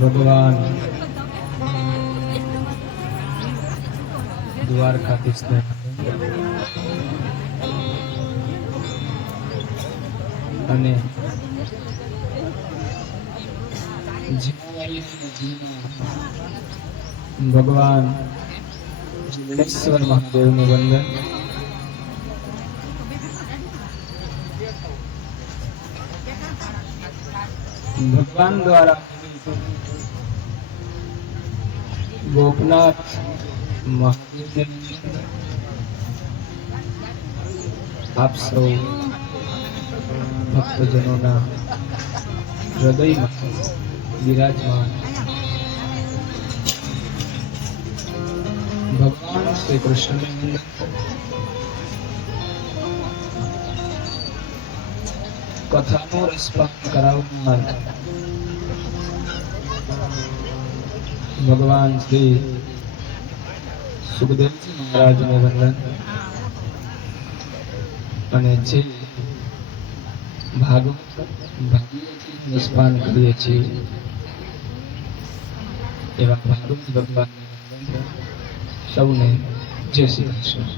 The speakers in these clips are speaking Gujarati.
ભગવાન દ્વારકાધીશ ને અને ભગવાન જીવણેશ્વર મહાદેવ નું વંદન. ભગવાન દ્વારા ગોપનાથ મહાદેવ આપ સૌ ભક્તજનોના હૃદયમાં વિરાજમાન ભગવાન શ્રી કૃષ્ણ કથાનો રસપાન કરાવનાર ભગવાન શ્રી સુખદેવજી મહારાજને વંદન. અને જે ભાગવત રસપાન કરીએ છીએ એવા ભાગવત ભગવાનને વંદન. સૌને જય શ્રી કૃષ્ણ.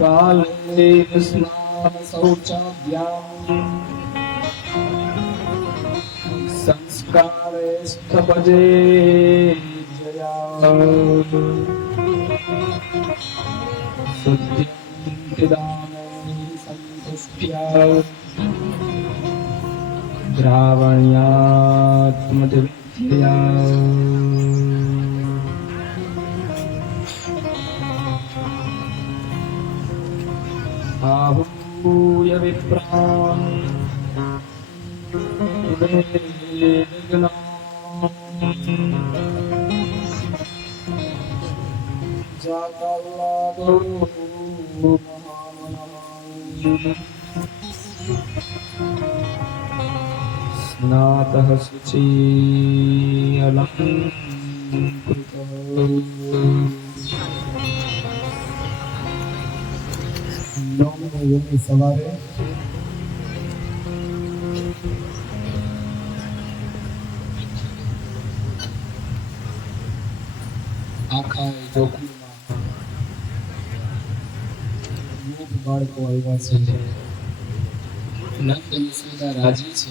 काले स्नान शौचाभ्यां संस्कारे स्थपजे जया शुद्धिदाने संतुष्ट्या द्रावण्यात्मविद्या आहुः ભૂય વિપ્રાન સ્નાતઃ શુચિ અલંકૃતઃ યોગી સવારે આખા જોખમમાં અમુક બાળકો આવ્યા છે. નંદ યશોદા રાજી છે.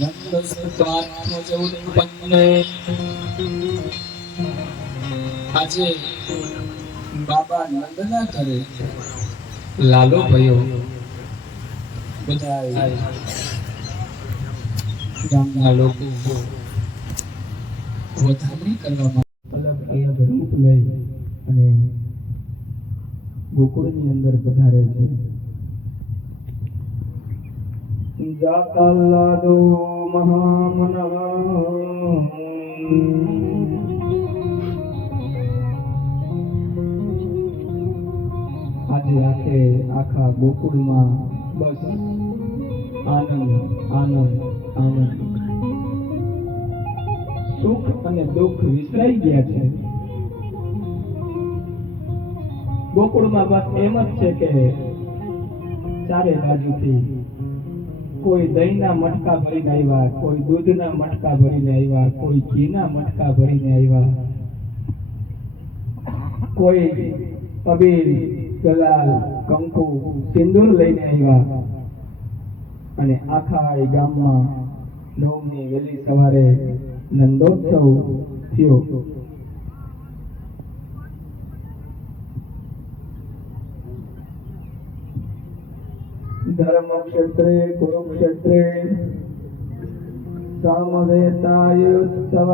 નંદ સત્વાત્મજ ઉત્પન્ને આજે બાબા નંદના ઘરે લાલો ભયો બધા ગામના લોકો વધામણી કરવામાં અલગ અલગ રૂપ લઈ અને ગોકુળની અંદર પધારે છે. જાતાલાદો મહામનઃ આજે આખા ગોકુળમાં બસ આનંદ આનંદ આનંદ, સુખ અને દુઃખ વિસરાઈ ગયા છે. ગોકુળમાં બસ એમ જ છે કે ચારે બાજુથી કોઈ દહીંના મટકા ભરીને આવ્યા, કોઈ દૂધના મટકા ભરીને આવ્યા, કોઈ ઘીના મટકા ભરીને આવ્યા, કોઈ અબીર ગલાલ કંકુ સિંદૂર લઈને આવ્યા અને આખા ગામમાં નવમી વહેલી સવારે નંદોત્સવ થયો. ધર્મ ક્ષેત્રે કુરુક્ષેત્રે સામવેતાયુત્સવ.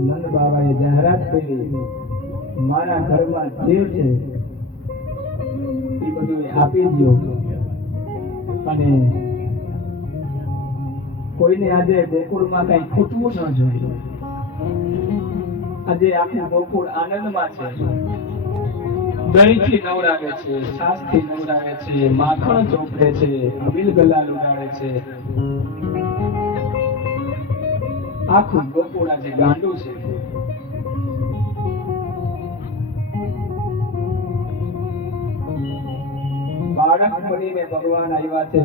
નંદ બાબાએ જાહેરાત કરી, મારા ઘરમાં જે છે એ બધું આપી દો અને કોઈને આજે ગોકુળમાં કઈ ખૂટવું ન જોઈએ. આજે આખું ગોકુળ આનંદમાં છે. દહીંથી નવરાવે છે, છાશથી નવરાવે છે, માખણ ચોપડે છે, અબીલ ગલાલ ઉડાડે છે. આખું ગોકુળ આજે ગાંડું છે. બાળક બનીને ભગવાન આવ્યા છે.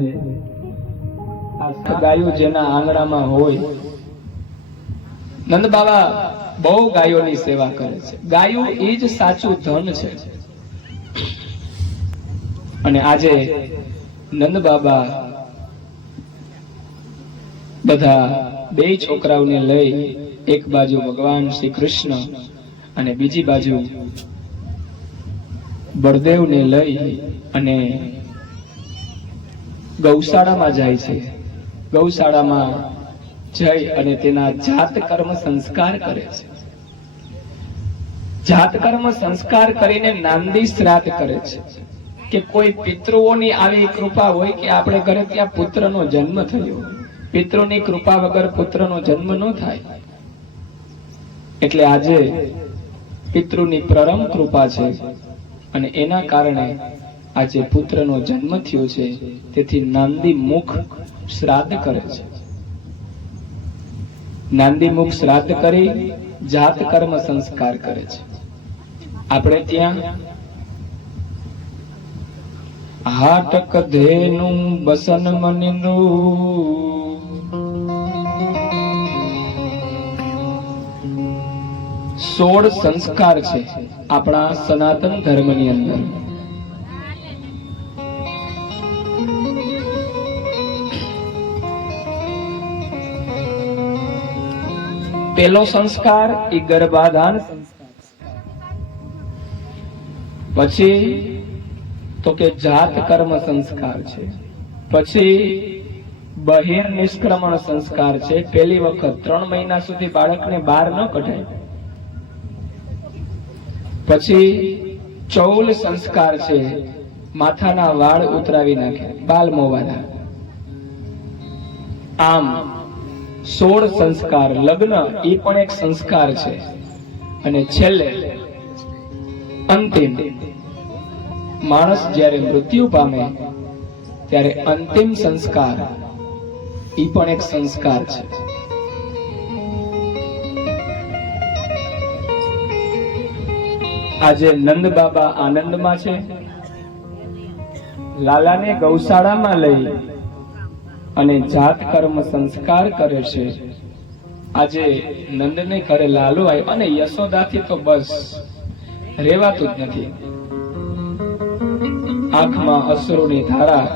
આ ગાયો જેના આંગણામાં હોય, નંદ બાબા બહુ ગાયોની સેવા કરે છે. ગાયો એ જ સાચું ધન છે. અને આજે નંદ બાબા બધા બે છોકરાઓને લઈ એક બાજુ ભગવાન શ્રી કૃષ્ણ અને બીજી બાજુ બળદેવને લઈ અને ગૌશાળામાં જાય છે. ગૌશાળામાં જઈ અને તેના જાત કર્મ સંસ્કાર કરે છે. જાત કર્મ સંસ્કાર કરીને નાંદી શ્રાદ્ધ કરે છે કે કોઈ પિતૃઓની આવી કૃપા હોય કે આપણે ઘરે ત્યાં પુત્રનો જન્મ થયો. પિતૃની કૃપા વગર પુત્રનો જન્મ ન થાય. એટલે આજે પિતૃની પરમ કૃપા છે અને એના કારણે આજે પુત્રનો જન્મ થયો છે. તેથી નાંદી મુખ શ્રાદ્ધ કરે છે. નાંદી મુખ શ્રાદ્ધ કરી જાત કર્મ સંસ્કાર કરે છે. આપણે ત્યાં હાટક ધેનું બસન મનિંદ્રું સોળ સંસ્કાર છે આપણા સનાતન ધર્મની અંદર. પહેલો સંસ્કાર એ ગર્ભાધાન સંસ્કાર, પછી તો કે જાત કર્મ સંસ્કાર છે, પછી બહિર નિષ્ક્રમણ સંસ્કાર છે. પહેલી વખત 3 મહિના સુધી બાળકને બહાર ન કઢાય. પછી ચૌલ સંસ્કાર છે, માથાના વાળ ઉતરાવી નાખે, બાલ મોવાના. આમ 16 સંસ્કાર. લગ્ન એ પણ એક સંસ્કાર છે. અને છેલ્લે અંતિમ, માણસ જ્યારે મૃત્યુ પામે ત્યારે અંતિમ સંસ્કાર એ પણ એક સંસ્કાર છે. આજે નંદ બાબા આનંદમાં છે. લાલાને ગૌશાળામાં લઈ અને જાત કર્મ સંસ્કાર કરે છે. આજે નંદને ઘરે લાલો આવ્યો અને યશોદાથી તો બસ રેવાતું જ નથી. આંખમાં અશ્રુની ધારા,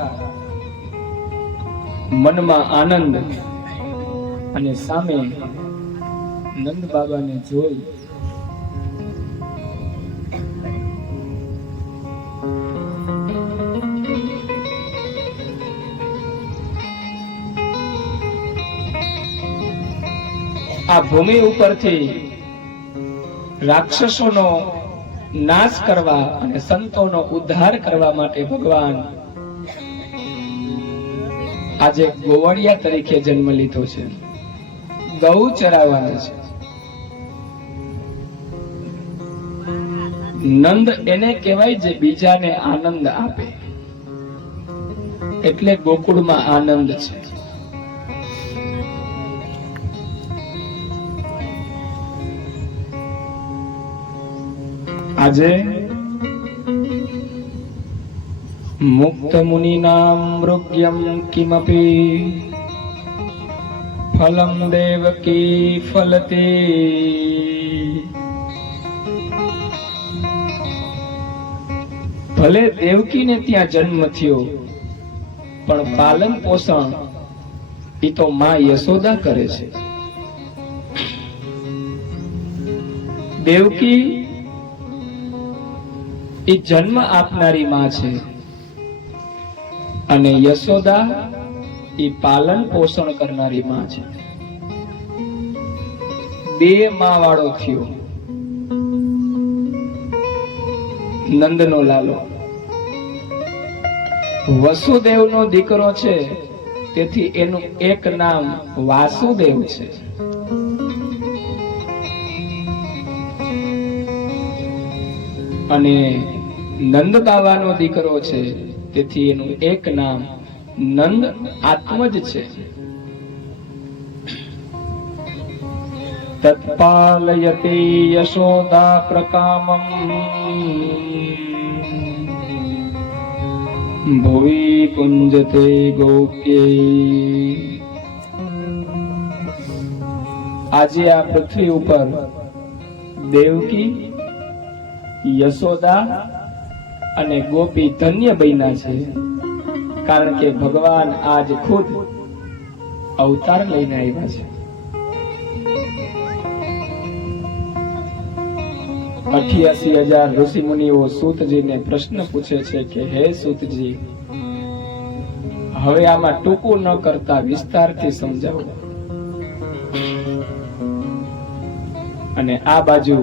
મનમાં આનંદ, અને સામે નંદ બાબાને જોઈ આ ભૂમિ ઉપરથી રાક્ષસોનો નાશ કરવા અને સંતોનો ઉદ્ધાર કરવા માટે ભગવાન આજે ગોવાળિયા તરીકે જન્મ લીધો છે. ગૌ ચરાવવાના છે. નંદ એને કહેવાય જે બીજાને આનંદ આપે, એટલે ગોકુળમાં આનંદ છે. આજે મુક્ત મુનિનામ મૃગ્યમ કિમપી ફલમ દેવકી ફલતે. ભલે દેવકીને ત્યાં જન્મ થયો, પણ પાલન પોષણ એ તો માં યશોદા કરે છે. દેવકી એ જન્મ આપનારી માં છે અને યશોદા એ પાલન પોષણ કરનારી માં છે. બે માં વાળો થયો નંદનો લાલો. વસુદેવનો દીકરો છે, તેથી એનું એક નામ વાસુદેવ છે. અને નંદ બાવાનો દીકરો છે, તેથી એનું એક નામ નંદ આત્મજ છે. તત્પાલયતે યશોદા પ્રકામમ ભુવિ પુંજતે ગોપ્યૈ. આજે આ પૃથ્વી ઉપર દેવકી, યશોદા અને ગોપી ધન્ય બન્યા છે, કારણ કે ભગવાન આજ ખુદ અવતાર લઈને આવ્યા છે. 88,000 ઋષિ મુનિઓ સૂતજીને પ્રશ્ન પૂછે છે કે હે સૂતજી, હવે આમાં ટૂંકું ન કરતા વિસ્તારથી સમજાવો. અને આ બાજુ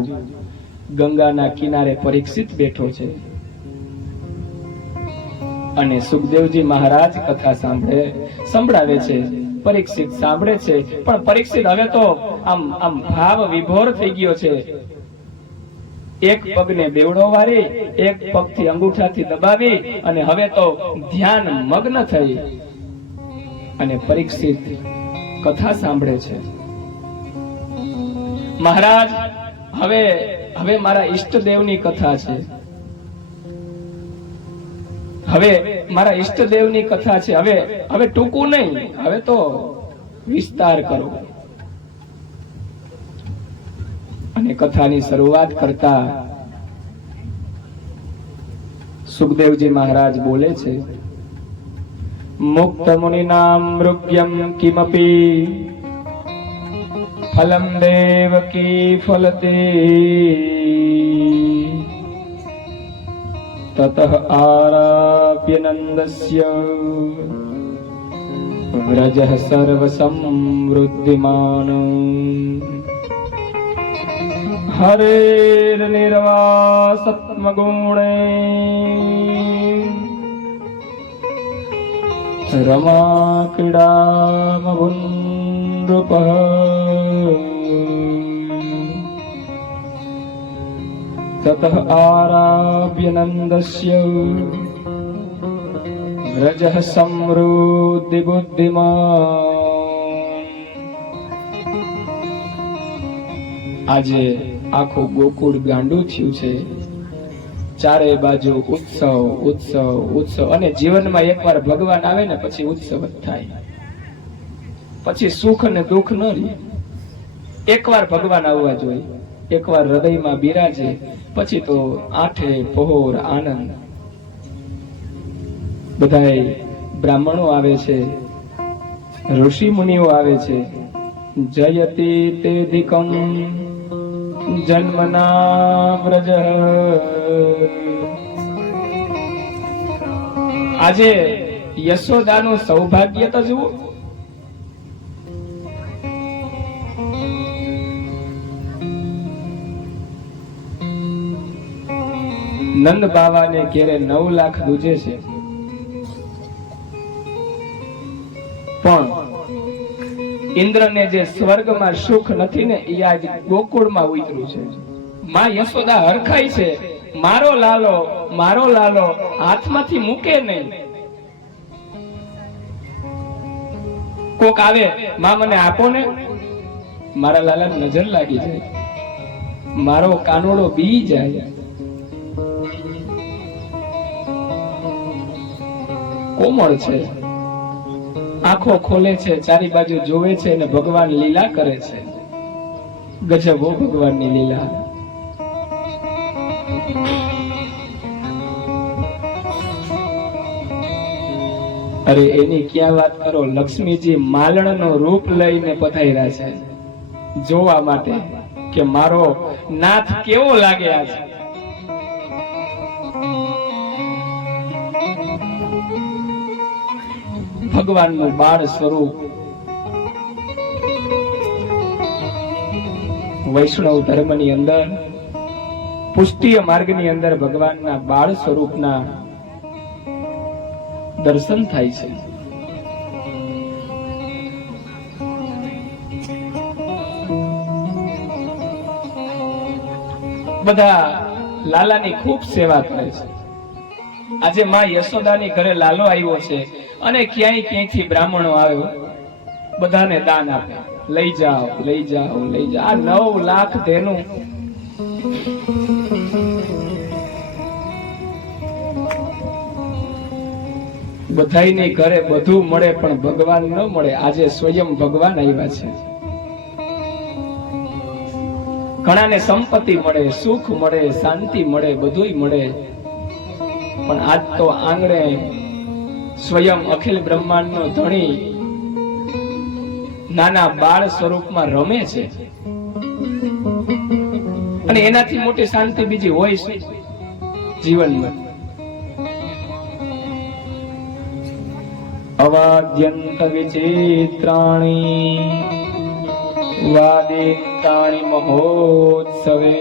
ગંગાના કિનારે પરીક્ષિત બેઠો છે અને સુખદેવજી મહારાજ કથા સંભળાવે છે. પરીક્ષિત સાંભળે છે, પણ પરીક્ષિત હવે તો આમ ભાવ વિભોર થઈ ગયો છે. એક પગને બેવડો વારી, એક પગથી અંગૂઠાથી દબાવી અને હવે તો ધ્યાન મગ્ન થઈ અને પરીક્ષિત કથા સાંભળે છે. મહારાજ, હવે મારા ઈષ્ટદેવની કથા છે. હવે મારા ઈષ્ટદેવની કથા છે. હવે ટૂંકું નહીં, હવે તો વિસ્તાર કરો. અને કથાની શરૂઆત કરતા સુખદેવજી મહારાજ બોલે છે, મુક્ત મુનિનામ મૃગ્યમ કિમપી ફલમ દેવકી ફલતે તતઃ આરાપ્ય નંદસ્ય વ્રજઃ સર્વ સમૃદ્ધિમાન હરેર નિર્વાસત્મગુણે રમા ક્રીડામભુનૃપઃ તતઃ આરાભ્ય નંદસ્ય વ્રજઃ સમૃદ્ધિ બુદ્ધિમાન. આજે આખું ગોકુળ ગાંડું થયું છે. ચારે બાજુ ઉત્સવ ઉત્સવ ઉત્સવ. અને જીવનમાં એકવાર ભગવાન આવે ને પછી ઉત્સવ જ થાય. પછી સુખ અને દુઃખ ન રહે. એકવાર ભગવાન આવવા જોઈએ, એકવાર હૃદયમાં બિરાજે, પછી તો આઠે પહોર આનંદ. બધાય બ્રાહ્મણો આવે છે, ઋષિ મુનિઓ આવે છે. જયતિ તેધિકમ જન્મના વ્રજ. આજે યશોદાનું સૌભાગ્ય તો જુઓ. નંદ બાવાને ઘેરે 9 લાખ દૂજે છે, પણ ઇન્દ્રને જે સ્વર્ગમાં સુખ નથી ને એ આજ ગોકુળમાં ઉતર્યું છે. માં યશોદા હરખાઈ છે, મારો લાલો હાથમાંથી મૂકે નહીં. કોક આવે, માં મને આપો ને, મારા લાલા નજર લાગી જાય, મારો કાનોડો બી જાય. કોમળ છે, આંખો ખોલે છે, ચારી બાજુ જોવે છે અને ભગવાન લીલા કરે છે. ગજબ હો ભગવાનની લીલા. અરે એની ક્યાં વાત કરો. લક્ષ્મીજી માલણનો રૂપ લઈને પધાર્યા છે જોવા માટે કે મારો નાથ કેવો લાગે આજ. ભગવાનનું બાળ સ્વરૂપ વૈષ્ણવ ધર્મની અંદર, પુષ્ટિય માર્ગની અંદર ભગવાનના બાળ સ્વરૂપના દર્શન થાય છે. બધા લાલાની ખૂબ સેવા કરે છે. આજે માં યશોદાની ઘરે લાલો આવ્યો છે અને ક્યાંયથી બ્રાહ્મણો આવ્યો, બધાને દાન આપે. લઈ જાઓ લઈ જાઓ લઈ જાઓ. આ 9 લાખ ધેનું બધાયની ઘરે બધું મળે પણ ભગવાન ન મળે. આજે સ્વયં ભગવાન આવ્યા છે. ઘણાને સંપત્તિ મળે, સુખ મળે, શાંતિ મળે, બધુંય મળે, પણ આજ તો આંગણે સ્વયં અખિલ બ્રહ્માંડનો ધણી નાના બાળ સ્વરૂપમાં રમે છે. અને એનાથી મોટી શાંતિ બીજી હોય છે જીવનમાં. અવાદ્યંત વિચિત્રાણી વાદિતાણી મહોત્સવે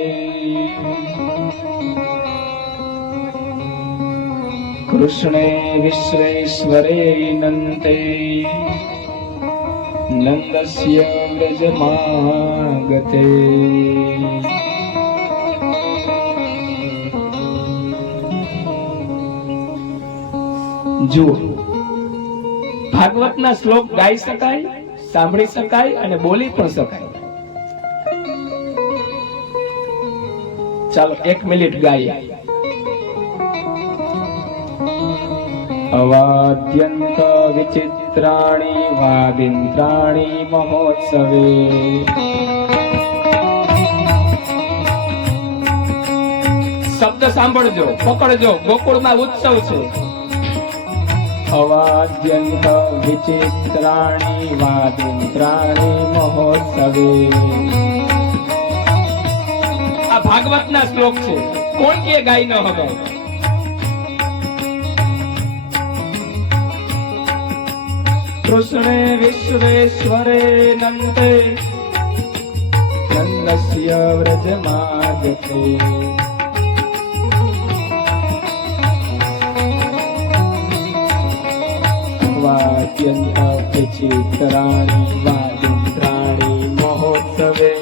કૃષ્ણે વિશ્વેશ્વરે નંતે નંદસ્ય વ્રજમાગતે. જુઓ, ભાગવતના શ્લોક ગાઈ શકાય, સાંભળી શકાય અને બોલી પણ શકાય. ચાલો 1 મિનિટ ગાઈએ. અવાદ્યંત વિચિત્રાણી વાદિન્દ્રાણી મહોત્સવે શબ્દ સાંભળજો, પકડજો. ગોકુળમાં ઉત્સવ છે. અવાદ્યંત વિચિત્રાણી વાદિન્દ્રાણી મહોત્સવે. આ ભાગવતના શ્લોક છે. કોણ કે ગાય ન હવે? કૃષ્ણે વિશ્વેશ્વરે નંદે નંદસ્ય વ્રજમાગતે વાદ્યંત વિચિત્રાણિ વાદિન્દ્રાણિ મહોત્સવે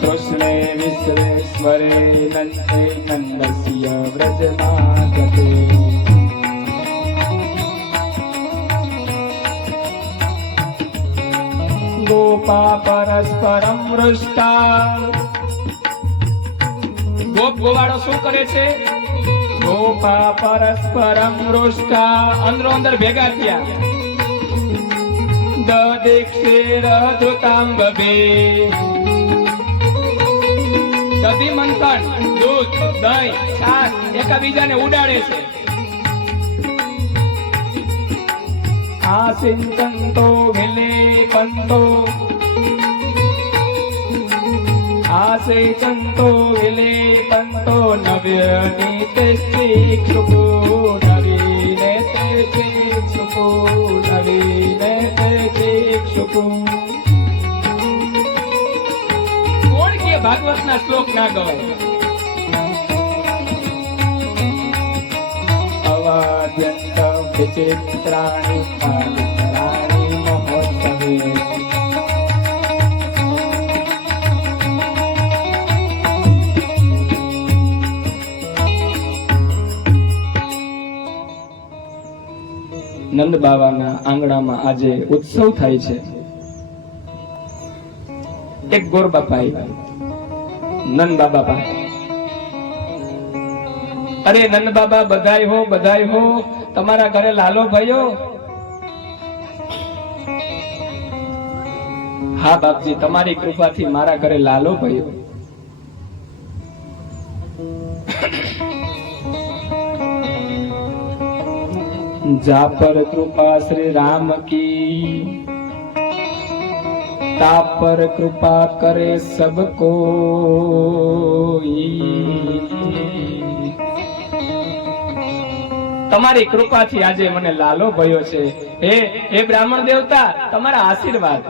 કૃષ્ણે વિશ્વેશ્વરે નંદે નંદસ્ય વ્રજમાગતે ગોપા પરસ્પરમ વૃષ્ટા ગોપ ગોવાળો શું કરે છે? ગોપા પરસ્પરમ વૃષ્ટા અંદરો અંદર ભેગા થયા દદીક્ષેર ધૃતાંબે દધી મંથન દૂધ દહીં છાશ એકબીજાને ઉડાડે છે આસિંચંતો વિલેપંતો આસિંચંતો વિલેપંતો નવ્યનીતે શિક્ષુકો નવીનેતે શિક્ષુકો નવીનેતે શિક્ષુકો કોણ કે ભાગવતના શ્લોક ના ગવાય? અવાદ્યંત વિચિત્રાણિ વાદિન્દ્રાણિ મહોત્સવે નંદ બાબાના આંગણામાં આજે ઉત્સવ થાય છે. એક ગોર બાપા આવ્યા નંદ બાબા પાસે. અરે નંદ બાબા બધાય હો તમારા ઘરે લાલો ભાઈઓ? હા બાપજી, તમારી કૃપાથી મારા ઘરે લાલો ભાઈઓ. જા પર કૃપા શ્રી રામ કી, તા પર કૃપા કરે સબ કોઈ. તમારી કૃપાથી આજે મને લાલો ભયો છે. હે બ્રાહ્મણ દેવતા, તમારા આશીર્વાદ.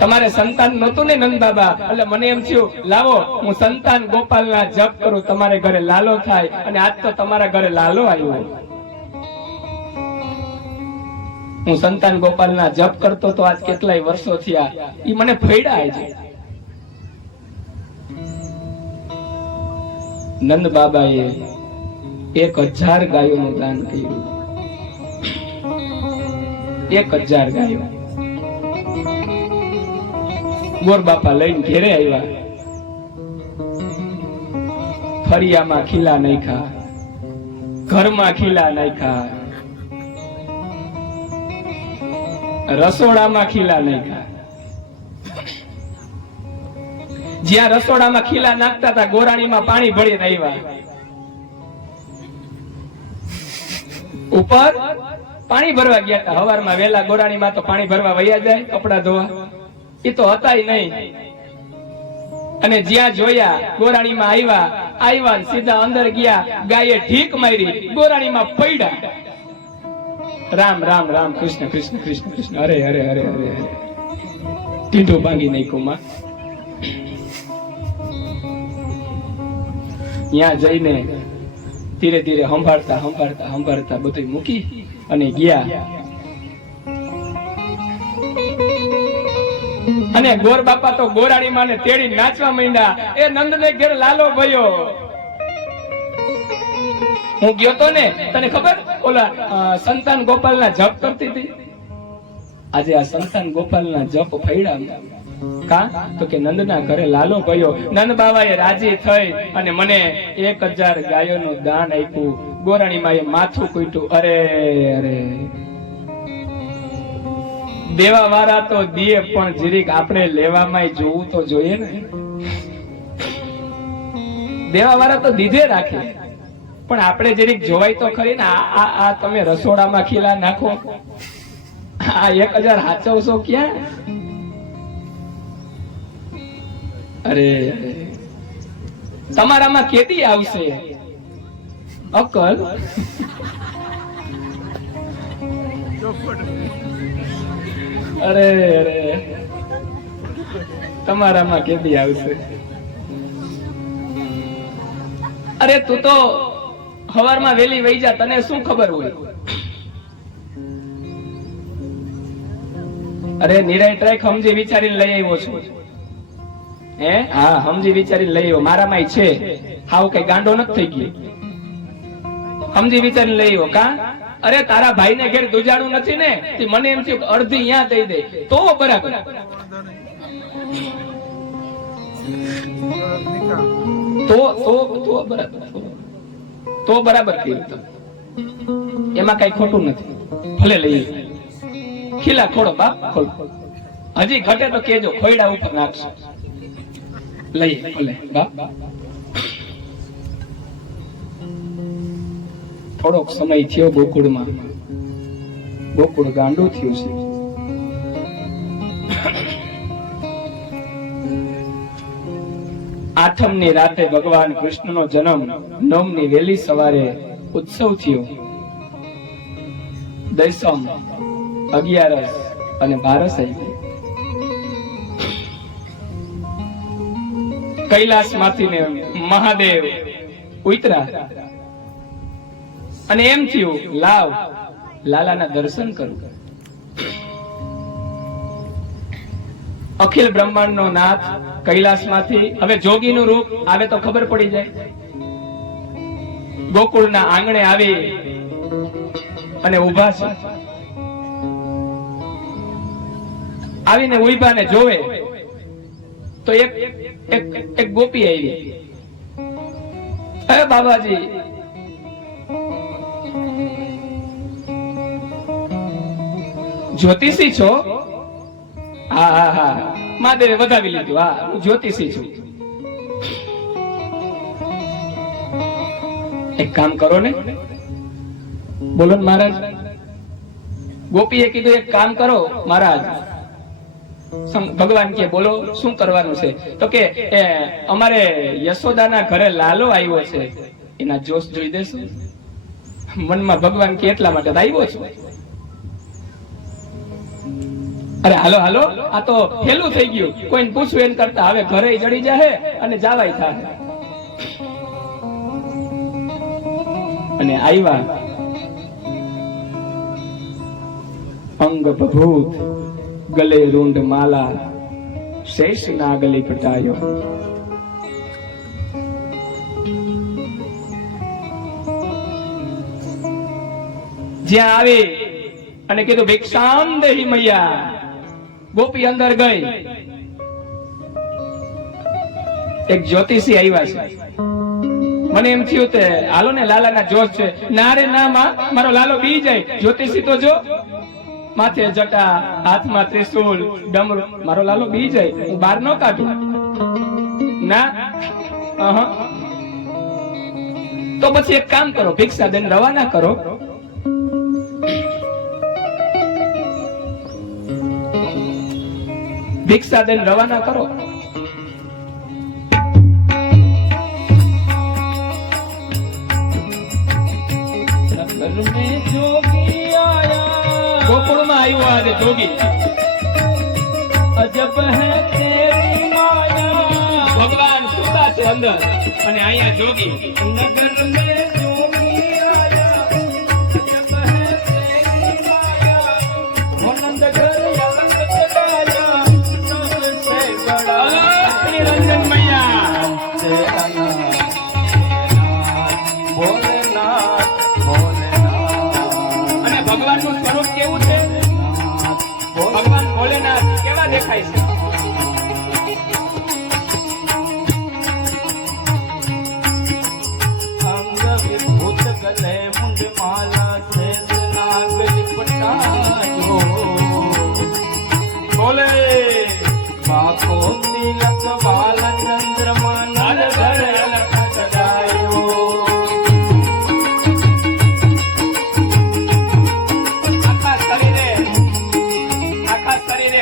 તમારે સંતાન નહોતું ને નંદ બાબા, એટલે મને એમ થયું લાવો હું સંતાન ગોપાલના જપ કરું, તમારે ઘરે લાલો થાય. અને આજ તો તમારા ઘરે લાલો આવ્યો. હું સંતાન ગોપાલના જપ કરતો તો આજ કેટલાય વર્ષો થયા, ઈ મને ફેડા છે. નંદ બાબાએ 1000 ગાયોનું દાન કર્યું. 1000 ગાયો ગોર બાપા લઈને ઘેરે આવ્યા. ફળિયામાં ખીલા નાખ્યા, ઘરમાં ખીલા નાખ્યા, રસોડામાં ખીલા નાખ્યા. જ્યાં રસોડામાં ખીલા નાખતા હતા ગોરાણીમાં પાણી ભરીને આવ્યા. ઉપર પાણી ભરવા ગયા હતા. હવારમાં વેલા ગોરાણીમાં તો પાણી ભરવા વયા જાય કપડા ધોવા, એ તો હતા નહીં. અને જ્યાં જોયા ગોરાણીમાં આવ્યા ને સીધા અંદર ગયા. ગાયે ઢીક મારી, ગોરાણીમાં પડ્યા. રામ રામ રામ, કૃષ્ણ કૃષ્ણ કૃષ્ણ કૃષ્ણ, અરે અરે અરે અરે અરે, ટીંડું ભાંગી નાખ્યું માં. ત્યાં જઈને ધીરે ધીરે સંભાળતા બધું મૂકી અને ગયા. અને ગોર બાપા તો ગોરાણીમાં ને તેડી નાચવા માંડ્યા. એ નંદ ને ઘેર લાલો ભયો. હું ગયો તો ને, તને ખબર ઓલા સંતાન ગોપાલના જપ કરતી હતી. આજે આ સંતાન ગોપાલના જપ ફેડ્યા. કા તો કે નંદના ઘરે લાલો ભયો. નંદ બાબાએ રાજી થઈ અને મને 1000 ગાયોનું દાન આપ્યું. ગોરાણીમાં એ માથું કૂટ્યું. અરે અરે, દેવા વાળા તો દીએ, પણ જીરીક આપણે લેવામાં જોવું તો જોઈએ ને. દેવા વાળા તો દીધે રાખે, પણ આપણે જરીક જોવાય તો ખરી ને. આ તમે રસોડામાં ખીલા નાખો, આ 1000 હાચવશો ક્યાં? અરે તમારામાં કેદી આવશે? અકલ અરે અરે તમારામાં કેદી આવશે? અરે તું તો સવારમાં વેલી વહી જા, તને શું ખબર હોય? અરે નિરાય ટ્રેક સમજી વિચારીને લઈ આવ્યો છું. હે હા, સમજી વિચારીને લઈ આવ્યો. મારામાં છે, હાવ કઈ ગાંડો નથી થઈ ગયો. સમજી વિચારીને લઈ આવ્યો. કા અરે તારા ભાઈ ને ઘેર દુજાણું નથી ને, મને એમ થયું અડધી અહીંયા દઈ દે તો બરાબર. તો બરાબર કર્યું. એમાં કઈ ખોટું નથી. ભલે લઈ ખીલા ખોડો બાપ ખોલ. હજી ઘટે તો કેજો, ખોયડા ઉપર નાખશો. લઈએ ભલે બાપ. થોડોક સમય થયો ગોકુળમાં. ગોકુળ ગાંડું થયું છે. આઠમની રાતે ભગવાન કૃષ્ણનો જન્મ, નવમની વહેલી સવારે ઉત્સવ થયો. દસમ, 11 અને 12 આવી. કૈલાસ માંથી ને મહાદેવ ઉતરા અને એમ થયું લાવ લાલાના દર્શન કરું. અખિલ બ્રહ્માંડ નો નાથ કૈલાસ માંથી હવે જોગી નું રૂપ આવે તો ખબર પડી જાય. ગોકુળના આંગણે આવી અને ઉભા છે. આવીને ઉભા ને જોવે તો એક ગોપી આવી. અરે બાબાજી, જ્યોતિષી છો? હા હા હા, મહાદેવે વધાવી લીધું. હા, હું જ્યોતિષી છું. એક કામ કરો ને. બોલો ને મહારાજ. ગોપીએ કીધું એક કામ કરો મહારાજ. ભગવાન કે બોલો શું કરવાનું છે? તો કે અમારે યશોદાના ઘરે લાલો આવ્યો છે, એના જોશ જોઈ દેશો. મનમાં ભગવાન કે એટલા માટે આવ્યો છે. અરે હાલો હાલો, આ તો હેલું થઈ ગયું. કોઈને પૂછવું એમ કરતા હવે ઘરે જડી જાય અને જાવાય થાય. અને આવ્યા. અંગ બભૂત ગલે રૂંડ માલા, શેષ ના ગલે પટાયો. જ્યાં આવી અને કીધું ભિક્ષામ દેહી મૈયા. ગોપી અંદર ગઈ. એક જ્યોતિષી આવ્યા છે. મને એમ થયું તે હાલો ને લાલાના જોશ છે. ના રે ના માં, મારો લાલો બી જાય. જ્યોતિષી તો જો, માથે જટા, હાથમાં ત્રિશૂલ, ડમરું. મારો લાલો બી જાય, હું બહાર ન કાઢું. ના તો પછી એક કામ કરો, ભિક્ષા દઈને રવાના કરો. ભિક્ષા દઈને રવાના કરો. ગોકુળમાં આવ્યો આજે જોગી. અજબ હે તેરી માયા. ભગવાન સુતા છે અંદર અને અહીંયા જોગી. નગર મે જોગી આયા. અજબ હે તેરી માયા. આનંદ ઘર આનંદ સદાયા. સબસે બડા નિરંજન મૈયા. ભગવાનનું સ્વરૂપ કેવું છે? ભગવાન ભોલેનાથ કેવા દેખાય છે? અંગ વિભૂત ગલે મુંડ માલા, શેષ નાગ લિપટાયો. બોલે બાકો તિલક બાલ ચંદ્રમા નર ઘર અલખ સજાયો.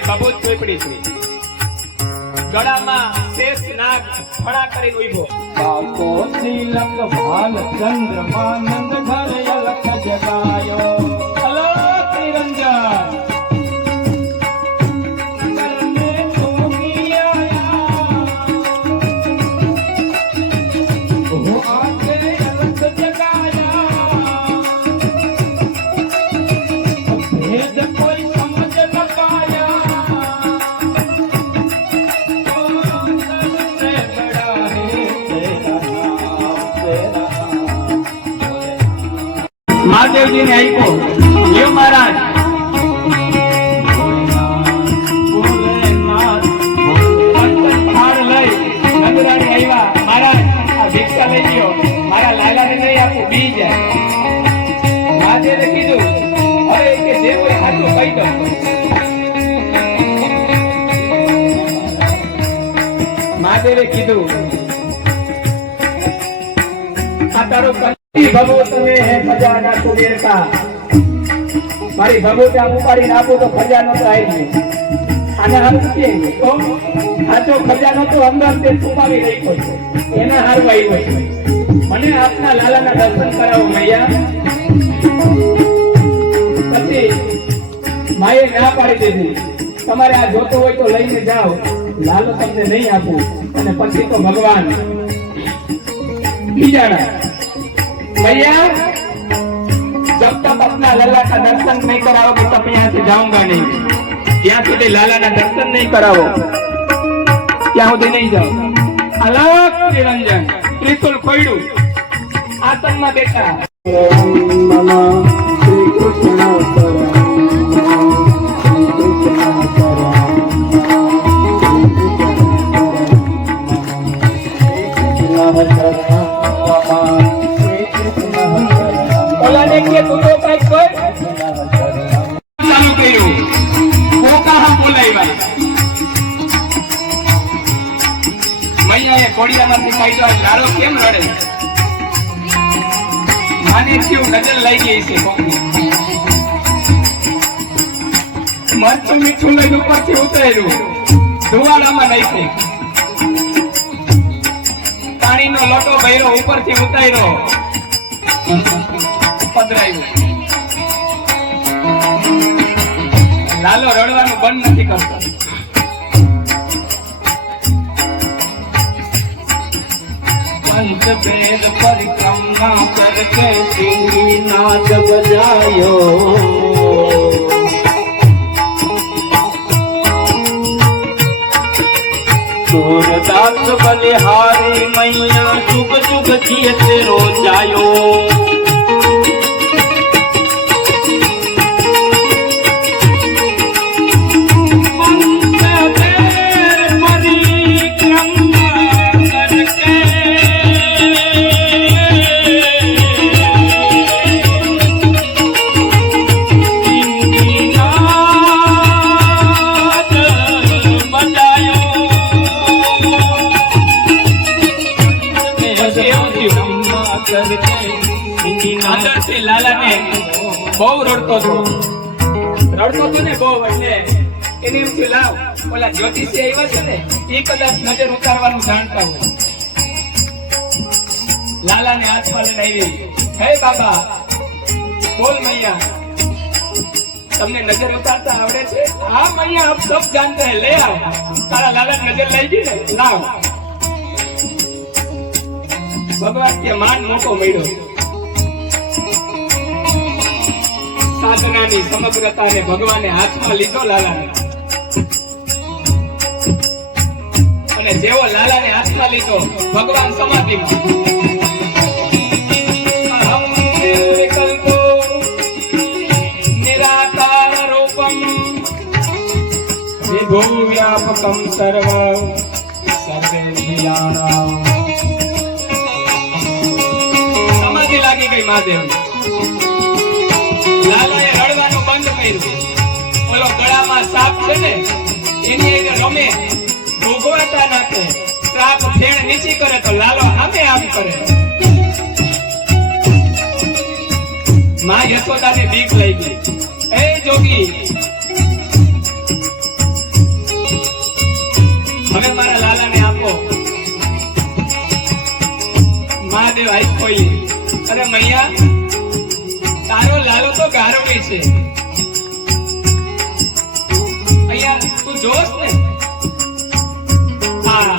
બબૂત ચોપડી છે. ગળામાં શેષ નાગ નાગ ફણા કરી ઉભો કાકો તિલક ભાલ ચંદ્રમા નંદ ઘર અલખ જગાયો અલખ નિરંજન નગર મેં જોગી આયા ઓ આકે અલખ જગાયા ભેદ કોઈ સમજ ન મહાદેવજી ને આપ્યો લ્યો મહારાજ હાર લઈ નંદરાણી આવ્યા મહારાજ આ ભિક્ષા લઈ ગયો મારા લાલાને નહીં આપું બી જાય મહાદેવે કીધું હવે કે જે કોઈ સાચું કહી દો મહાદેવે કીધું આ તારો ભગવતને હે ખજાના કુબેર કા મારી ભગવત આમ ઉપાડીને આપું તો ખજાનો તો આવી ગયો આને હાલ કે તો સાચો ખજાનો તો અંદર તે છુપાવી રાખ્યો છે એના હાર આવ્યો છે મને આપના લાલાના દર્શન કરાવો મૈયા પછી માએ ના પાડી દીધી તમારે આ જોતો હોય તો લઈને જાઓ લાલો તમને નહીં આપું અને પછી તો ભગવાન બીજાના भैया जब तक अपना लल्ला का दर्शन नहीं कराओगे तब यहाँ से जाऊंगा नहीं यहाँ સુધી લાલાના દર્શન નહીં કરાવો ત્યાં સુધી નહીં જાઓ અલખ નિરંજન ત્રિશુલ ખોયડું આસનમાં બેઠા શ્રી ઓલાને કે તું તો કાંઈક કર ચાલુ કર્યું કોકા હા બોલાવ્યા મૈયાએ કોડિયામાંથી કાઢ્યો લાલો કેમ રડે માને કેવું નજર લાગી ગઈ છે મરચું મીઠું લઈને ઉપરથી ઉતરેલું ધુવાડામાં નાખ્યું પાણીનો લોટો ભર્યો ઉપરથી ઉતાર્યો પધરાયું લાલો રડવાનું બંધ નથી કરતો पंच वेद परिक्रमा करके सिंही नाद बजायो सूरदास बलिहारी मैया जुग जुग जिए तेरो जायो અંદરથી લાલાને બહુ રડતો હતો ને બહુ એટલે એને એમ થયું લાવ ઓલા જ્યોતિષી આવ્યા છે ને એ કદાચ નજર ઉતારવાનું જાણતા હોય લાલાને હાથમાં લઈને આવી હે બાબા બોલ મૈયા તમને નજર ઉતારતા આવડે છે હા મૈયા આપ સબ જાનતે હે લે આવ તારા લાલા નજર લઈ ગઈ ને લાવ ભગવાન કે માન મોકો મળ્યો સાધનાની સમગ્રતાને ભગવાને હાથમાં લીધો લાલાને અને જેવો લાલાને હાથમાં લીધો ભગવાન સમાધિમાં અહં નિર્વિકલ્પો નિરાકાર રૂપમ વિભુ વ્યાપકમ સર્વ સર્વેન્દ્રિયાણામ સમાધિ લાગી ગઈ મહાદેવ લાલાએ રડવાનું બંધ કર્યું ઓલો ગળામાં સાપ છે ને એની એને રમે ભોગવાતા નાખે સાપ ફેણ નીચી કરે તો લાલો આમે આમ કરે માં યશોદાને બીક લઈ ગઈ એ જોગી હવે મારા લાલાને આપો મહાદેવ આંખો ઈ. અરે મૈયા તારો લાલો તો ગારવી છે. અહીંયા તું જોશ ને આ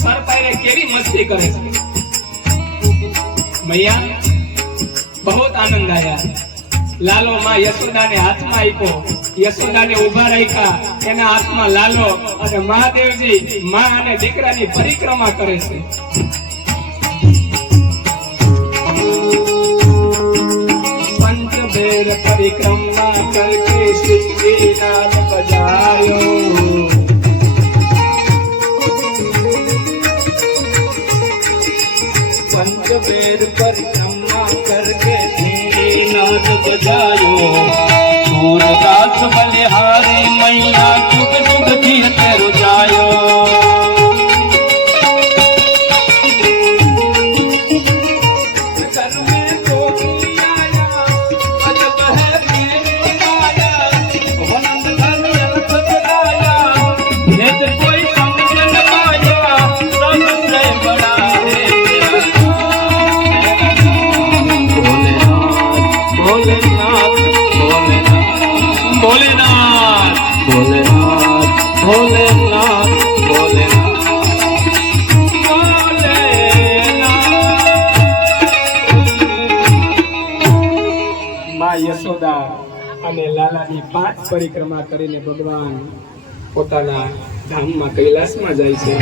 સર પાયરે કેવી મસ્તી કરે છે. મૈયા બહુ આનંદ આયા. લાલો માં યશોદાને હાથમાં આપ્યો, યશોદાને ઉભા રાખ્યા, એના હાથમાં લાલો અને મહાદેવજી માં અને દીકરાની પરિક્રમા કરે છે. પંચબેર પરિક્રમા કરકે શ્રીનાથ બજાયો. पंचबेर परिक्रमा करके नाथ बजायो. सूरदास बलिहारी मैया जुग जुग जीत रुजायो. घर में कोई आया अजब है मेरी माया. वनंद घर अलख जगाया भेद कोई समझ न पाया. सबसे बड़ा है भोलेनाथ भोलेनाथ भोलेनाथ भोलेनाथ માં યશોદા અને લાલાની 5 પરિક્રમા કરીને ભગવાન પોતાના ધામમાં કૈલાસમાં જાય છે.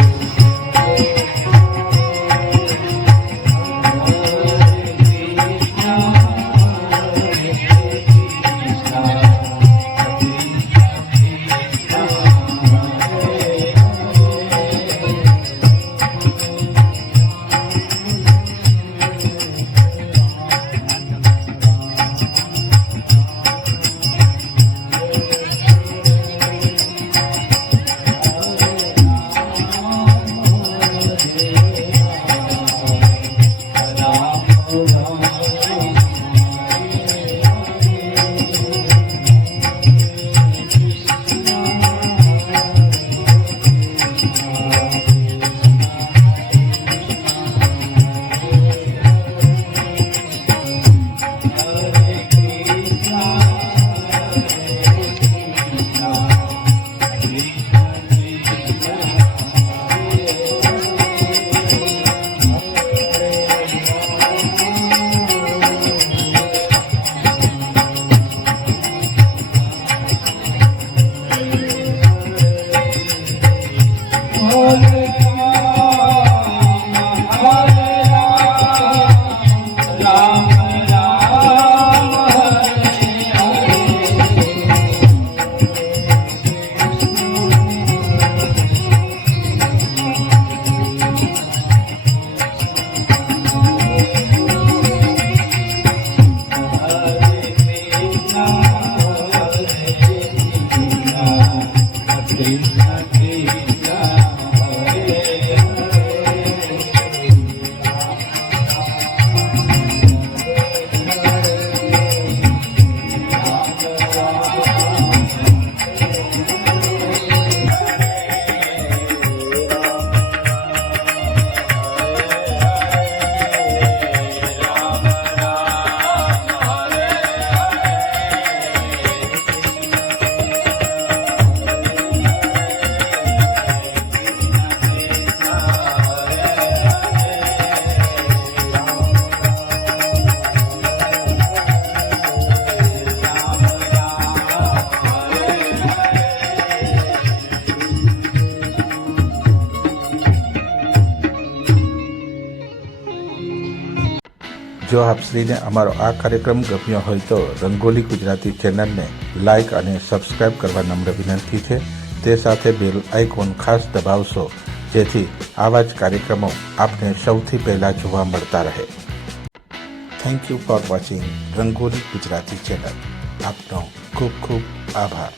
જો આપશ્રીને અમારો આ કાર્યક્રમ ગમ્યો હોય તો રંગોલી ગુજરાતી ચેનલને લાઇક અને સબસ્ક્રાઇબ કરવા નમ્ર વિનંતી છે. તે સાથે બેલ આઇકોન ખાસ દબાવશો જેથી આવા જ કાર્યક્રમો આપને સૌથી પહેલાં જોવા મળતા રહે. Thank you for watching rangoli Gujarati channel. આપનો ખૂબ ખૂબ આભાર.